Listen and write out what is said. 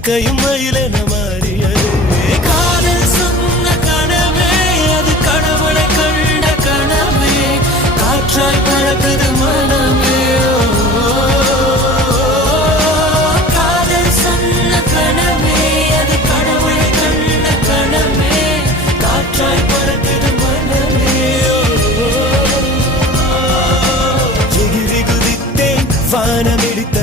இறக்கையும் மயிலென மாறியது காதல் சொன்ன கனவே அது கடவுளை கண்ட கனவே காற்றாய் பறக்குது மனமே காதல் சொன்ன கனவே அது கடவுளை கண்ட கனவே காற்றாய் பறக்குது மனமே எகிரி குதித்தேன் வானமிடித்த